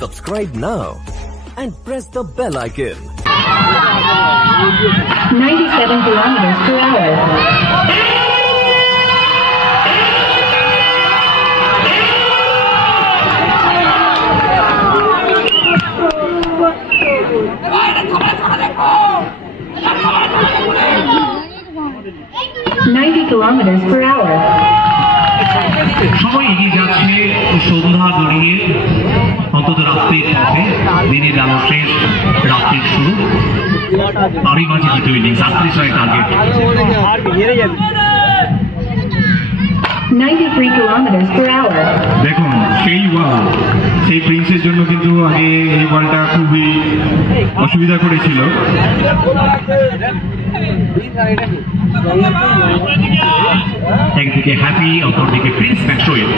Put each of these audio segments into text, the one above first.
Subscribe now and press the bell icon. 97 kilometers per hour. Kilometers per hour. সময় এগিয়ে যাচ্ছে সন্ধ্যা গড়িয়ে অন্তত রাত্রির পথে দিনের আলো শেষ রাত্রির শুরু আরই মাঝে দ্বিতীয় innings 38 target 93 kilometers per hour. দেখুন সেই বল সেই প্রিন্সের জন্য কিন্তু আগে এই বলটা খুবই অসুবিধা করেছিল। একদিকে হ্যাপি অপরদিকে Prince Maxwell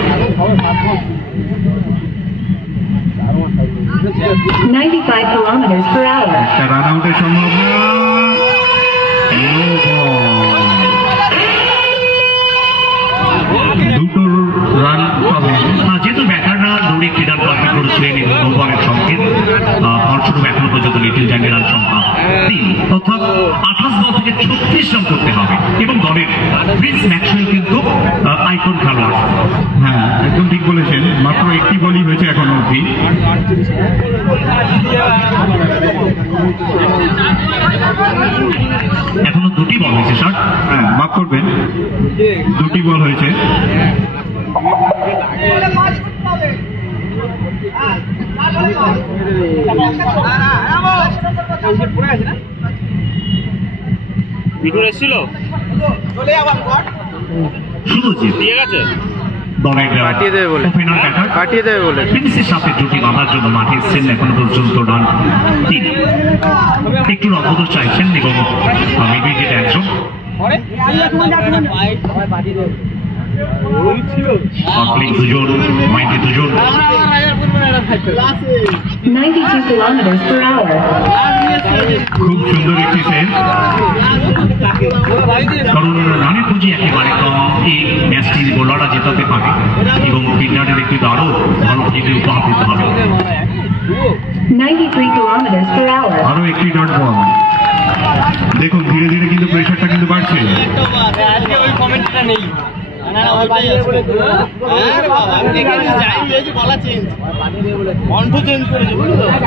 95 kilometers per hour. একটা রান আউটের সম্ভাবনা দুটো রান পাবে যেহেতু ব্যাটাররা দৌড়ে একটি রান কমপ্লিট করেছিলেন এবং নোবলের সংকেত ফলস্বরূপ এখনো পর্যন্ত লিটল জ্যাকের রান সংখ্যা 3 অর্থাৎ 28 বল থেকে 36 রান করতে হবে এবং দলের প্রিন্স ম্যাক্সওয়েল কিন্তু আইকন খেলোয়াড়। হ্যাঁ একদম ঠিক বলেছেন, মাত্র একটি বলই হয়েছে এখনো অবধি। এখনো দুটি বল হয়েছে স্যার। হ্যাঁ মাফ করবেন, দুটি বল হয়েছে। প্রিন্সের সাথে জুটি বাঁধার জন্য মাঠে এসছেন, এখনো পর্যন্ত রান 3। একটু নগদ চাইছেন এবং মিডিয়েট একজন দুজন মাইন্ডে দুজন 92 kilometers per hour. খুব সুন্দর একটি সেভ, কারণ রানের পুঁজি একেবারে কম। এই ম্যাচটি বোলাররা জেতাতে পারে এবং ফিল্ডারের একটু আরো ভালো পুঁজিতে উপহার দিতে হবে। 93 kilometers per hour. আরো একটি ডট বল। দেখুন ধীরে ধীরে কিন্তু প্রেশারটা কিন্তু বাড়ছে।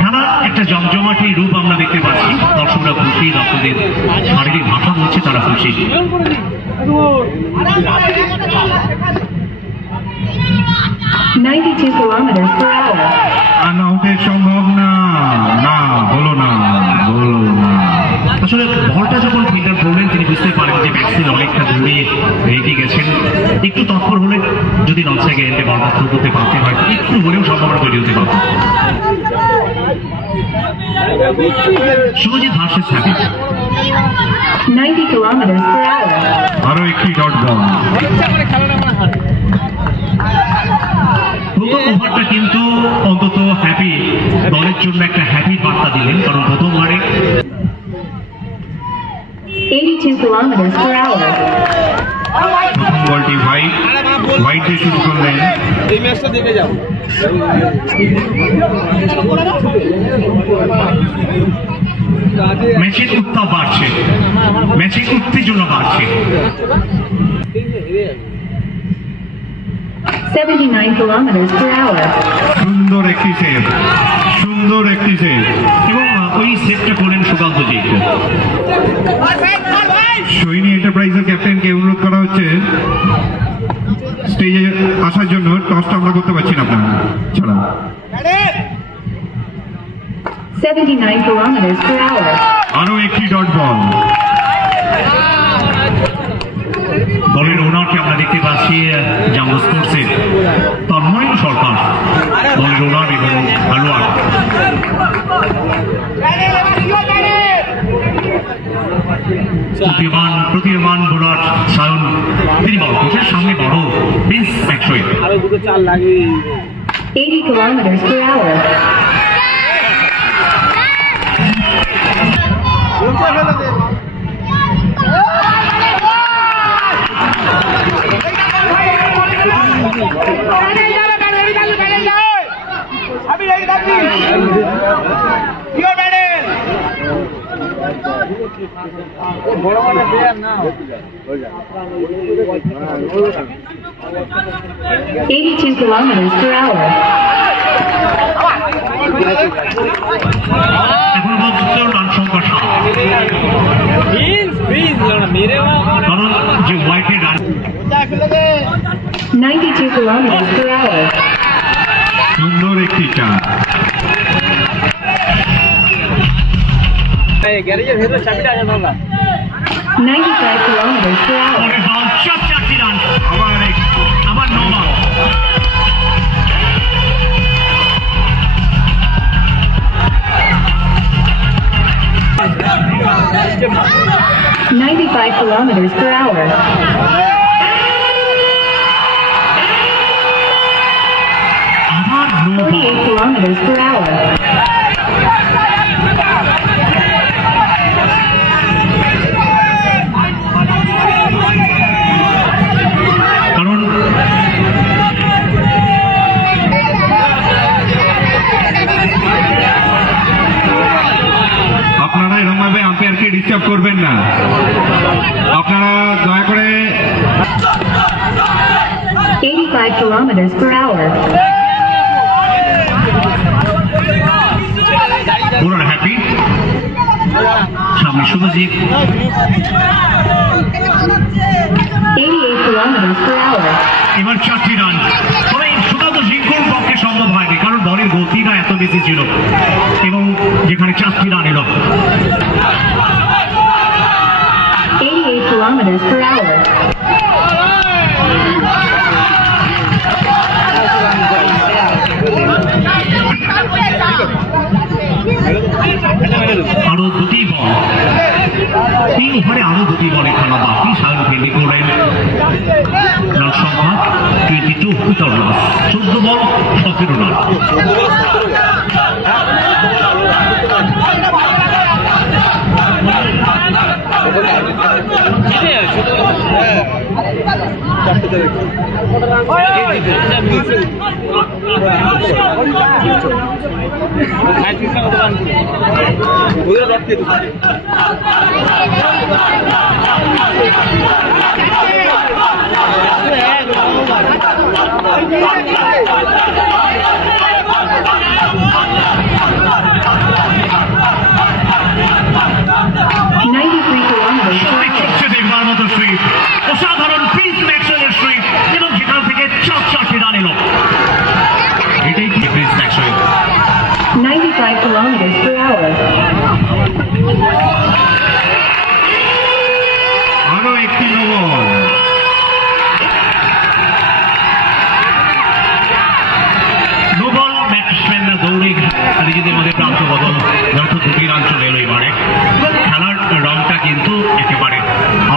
খেলার একটা জমজমাটি রূপ আমরা দেখতে পাচ্ছি। দর্শকরা খুশি, দর্শকদের শারীরিক ভাষা বলছে তারা খুশি। 92 kilometers per hour. রান আউটের সম্ভাবনা না, হলো না। আসলে বলটা যখন ফিল্ডার করলেন তিনি বুঝতে পারেন যে ব্যাটসম্যান অনেকটা দূরে রেখে গেছেন। একটু তৎপর হলে যদি নন সেকেন্ডে বলটা থ্রো করতে পারতে হয়, একটু হলেও সম্ভাবনা তৈরি হতে পারত। Sujit versus happy 90 kilometers per hour. আরো একটি ডট বল। প্রথম ওভারটা কিন্তু অন্তত হ্যাপি দলের জন্য একটা হ্যাপি বার্তা দিলেন, কারণ প্রথমবারে 82 kilometers per hour. প্রথম বলটি হোয়াইট দিয়ে শুরু করলেন। এই ম্যাচটা দেখে যাও। ম্যাচের উত্তাপ বাড়ছে, ম্যাচের উত্তেজনা বাড়ছে। 79 kilometers per hour. সুন্দর একটি সেভ, সুন্দর একটি সেভ এবং ওই সেটটা করলেন সুকান্ত জিৎ। সৈনী এন্টারপ্রাইজের ক্যাপ্টেনকে অনুরোধ করা হচ্ছে স্টেজে আসার জন্য। টসটা আমরা করতে পারছি না আপনার ছাড়া। 79 kilometers per hour. আরো একটি ডট বল। দলের ওনারকে আমরা দেখতে পাচ্ছি জাম্বো স্পোর্টসের তন্ময় সরকার, দলের ওনার এবং খেলোয়াড়। প্রতিমান বোলার সায়ন, তিনি বল কোচের সামনে বড় Prince Maxwell. 80 kilometers per hour. अभी 82 kilometers per hour. এখন পর্যন্ত রান সংখ্যা 7 কারণ যে হোয়াইটের রান 92 kilometers per hour. সুন্দর একটি চার। 95 kilometers per hour. পরে বল 4টি রান আবার 9 বল 95 kilometers per hour. আবার 9 বল 48 kilometers per hour. কারণ আপনারা এরকম ভাবে আম্পায়ারকে ডিস্টার্ব করবেন না। আপনারা দয়া করে 85 kilometers per hour. পুরো হ্যাপি সামনে শুভজিৎ 88 kilometers per hour. এবার 4টি রান তবে সুকান্ত সিংহর পক্ষে সম্ভব হয়নি কারণ বলের গতিটা এত বেশি ছিল এবং যেখানে 4টি রান এলো 88 kilometers per hour. আরো 2টি বল 3 ওভারে আরো 2টি বলে খেলা বাকি সায়ন ফিল্ডিং করেন রান সংখ্যা 22 উইথআউট লস 14 বল 17 রান অসাধারণ পিচ ম্যাক্সওয়েলের সুইপ এবং সেখান থেকে 4টি রান এলো এটাই pitch Maxwell 95 kilometers per hour. আরো একটি নোবল নোবল ব্যাটসম্যানরা দৌড়ে নিজেদের মধ্যে প্রান্ত বদল যত 2টি রান চলে এলো এবারে খেলার রংটা কিন্তু একেবারে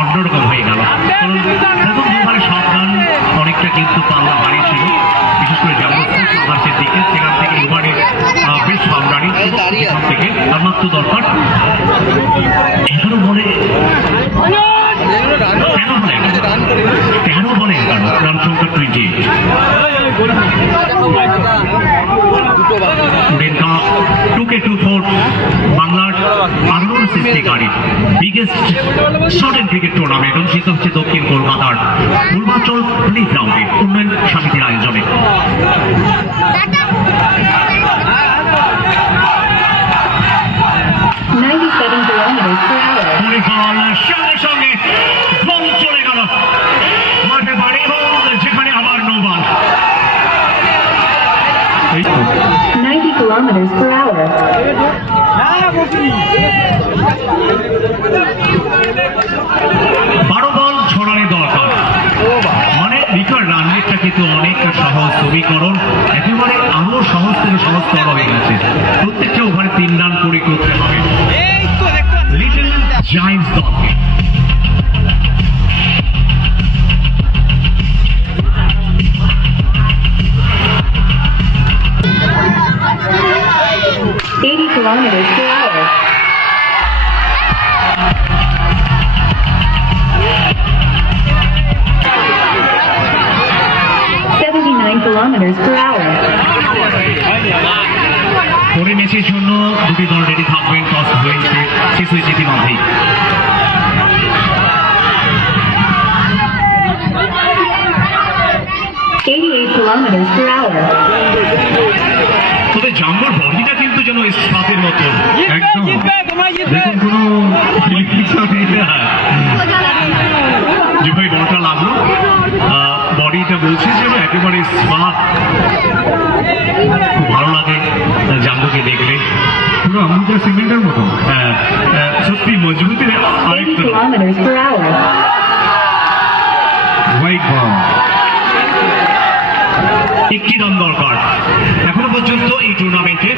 অন্যরকম হয়ে গেল কারণ প্রথম 2 ওভারে 7 রান অনেকটা কিন্তু পাল্লা ভারী ছিল বিশেষ করে জামাতের দিকে সেখান থেকে এবারে বেশ বাউন্ডারি সেখান থেকে তার মাত্র দরকার 11 বলে 13 বলে রান সংখ্যা 28 2K24 বাংলার আলোড়ন সৃষ্টিকারী biggest short and cricket tournament অনুষ্ঠিত হচ্ছে দক্ষিণ কলকাতার পূর্বাঞ্চল প্লে গ্রাউন্ডে উন্নয়ন সমিতির আয়োজনে 97 kilometers per hour. সঙ্গে সঙ্গে বল চলে গেল মাঠে বাড়ি এবং যেখানে আবার no ball 90 kilometers per hour. 12 ball 6 রানের দরকার মানে রিটার্ন রান রেটটা কিন্তু অনেকটা সহজ সমীকরণ একেবারে আরো সহজ থেকে সহজতর হয়ে গেছে প্রত্যেকটা ওভারে 3 রান করে করতে হবে লিটল জায়ান্টস দলকে Kilometers per hour. Kilometers per hour. ম্যাচের জন্য দুটি দল রেডি থাকবেন। টস হয়েছে, শেষ হয়েছে ইতিমধ্যেই। kilometers per hour. তবে জাম্বোর বডিটা কিন্তু যেন ইস্পাতের মতো, একদম দেখুন কোনো যেভাবে বলটা লাগলো, বডিটা বলছে যেন একেবারে ইস্পাত। খুব ভালো লাগে জাম্বোকে দেখলে, পুরো আমুদা সিমেন্টের মতো। হ্যাঁ, সত্যি মজবুতের 80 আরেকটা kilometers per hour. White ball. একটি রান দরকার। এখনো পর্যন্ত এই টুর্নামেন্টে